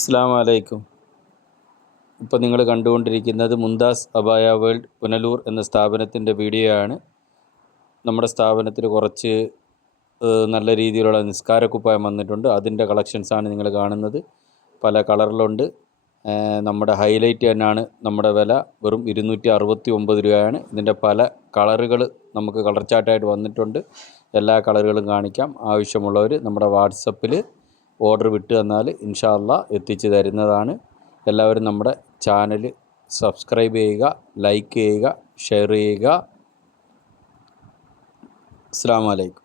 അസ്സലാമു അലൈക്കും. ഇപ്പോൾ നിങ്ങൾ കണ്ടുകൊണ്ടിരിക്കുന്നത് മുംതാസ് അബായ വേൾഡ് പുനലൂർ എന്ന സ്ഥാപനത്തിൻ്റെ വീഡിയോ ആണ്. നമ്മുടെ സ്ഥാപനത്തിൽ കുറച്ച് നല്ല രീതിയിലുള്ള നിസ്കാരക്കുപ്പായം വന്നിട്ടുണ്ട്. അതിൻ്റെ കളക്ഷൻസാണ് നിങ്ങൾ കാണുന്നത്. പല കളറിലുണ്ട്. നമ്മുടെ ഹൈലൈറ്റ് തന്നെയാണ്. നമ്മുടെ വില വെറും 269 രൂപയാണ്. ഇതിൻ്റെ പല കളറുകൾ നമുക്ക് കളർ ചാർട്ടായിട്ട് വന്നിട്ടുണ്ട്. എല്ലാ കളറുകളും കാണിക്കാം. ആവശ്യമുള്ളവർ നമ്മുടെ വാട്സപ്പിൽ ഓർഡർ വിട്ട് തന്നാൽ ഇൻഷാ അല്ലാഹ് എത്തിച്ച് തരുന്നതാണ്. എല്ലാവരും നമ്മുടെ ചാനൽ സബ്സ്ക്രൈബ് ചെയ്യുക, ലൈക്ക് ചെയ്യുക, ഷെയർ ചെയ്യുക. അസ്സലാമു അലൈക്കും.